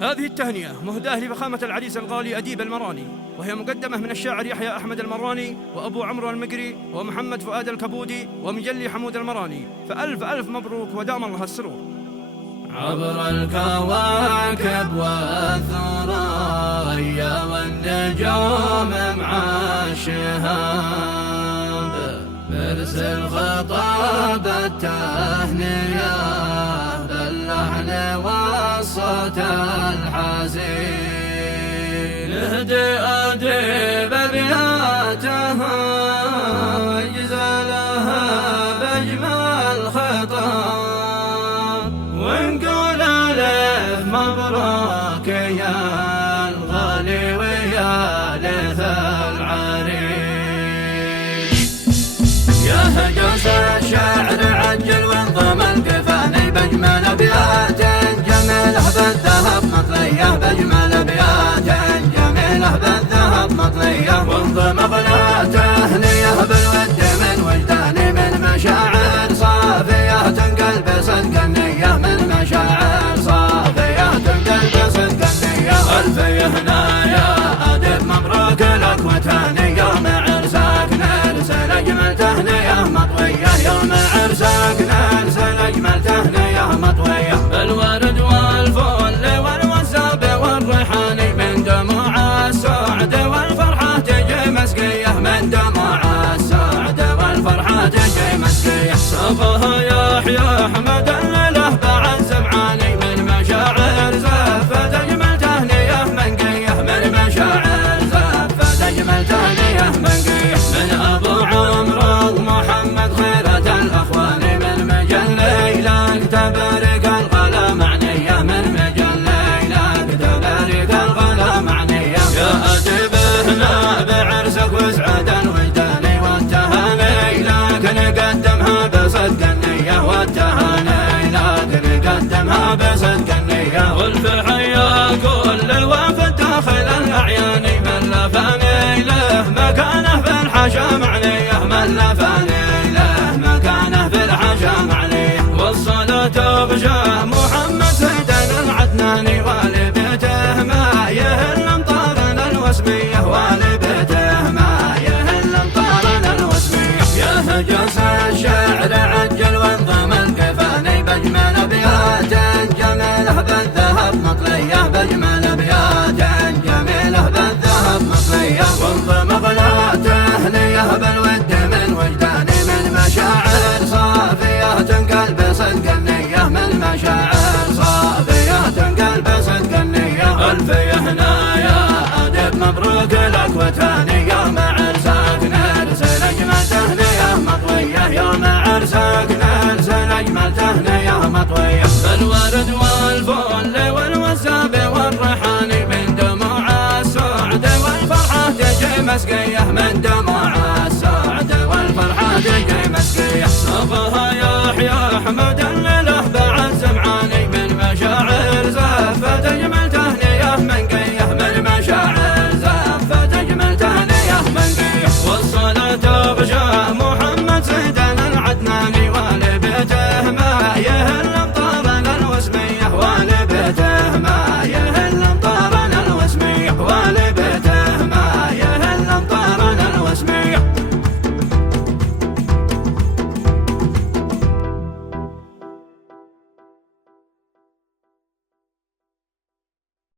هذه التهنئة مهداة لفخامة العريس الغالي أديب المراني، وهي مقدمة من الشاعر يحيى أحمد المراني وأبو عمرو المقري ومحمد فؤاد الكبودي ومجلي حمود المراني، فألف ألف مبروك ودام الله السرور. عبر الكواكب والثريا والنجوم مع الشهاب، مرسل خطاب التهنئة باللحن والصوت الحزين، نهدي أديب أبياتها يجزلها بأجمل خطاب، ونقول ألف مبروك يا الغالي ويا ليث العريس. يا هجوس الشعر عجل وانضم القفاني بأجمل أبيات جميلة بالذهب مطلية، بأجمل أبيات جميلة بالذهب مطلية، وانضم أغلى تهنية بالود من وجداني من مشاعر صافية تنقلب صدق النية، من مشاعر صافية تنقلب صدق النية. ألف هنايا أدب مبروك لك وتهنية، يوم عرسك نرسل أجمل تهنية مطوية، يوم عرسك نرسل أجمل تهنية مطوية، بالورد والفل والوساب والريحاني، من دموع السعد والفرحة تجي مسقية، من دموع السعد والفرحة تجي مسقية. صفها يحيى أحمد الليلة بعد سمعاني، من مشاعر زفت أجمل تهنية منقية، من مشاعر زفت أجمل تهنية منقية، من أبو عمرو محمد خيرة الأخوان، من مجلي لك تبارك الغلا معنية، من مجلي لك تبارك الغلا معنية. يا أدب هنا بعرسك وسعد وجداني، والتهاني لك نقدمها بصدق النية، والتهاني لك نقدمها بصدق النية. والفحيا كل وفد داخل الأعياني، من لفاني له مكانه في الحشا معنية، من لفاني له مكانه في الحشا معنية. والصلاة بجاه محمد سيدنا العدناني، ولبيته ما يهل امطارنا الوسمية، ولبيته ما يهل امطارنا الوسمية. يا هجوس الشعر عجل وانضم القفاني، بأجمل أبيات جميلة بالذهب مطلية، بأجمل أبيات جميلة بالذهب مطلية، وانضم أغلى تهنية بالود من وجداني، من مشاعر صافية تنقلب صدق النية، من مشاعر صافية تنقلب صدق النية. ألف هنايا أدب مبروك لك وتهنية، يوم عرسك نرسل أجمل تهنية مطوية، يوم عرسك نرسل أجمل تهنية مطوية، بالورد والفول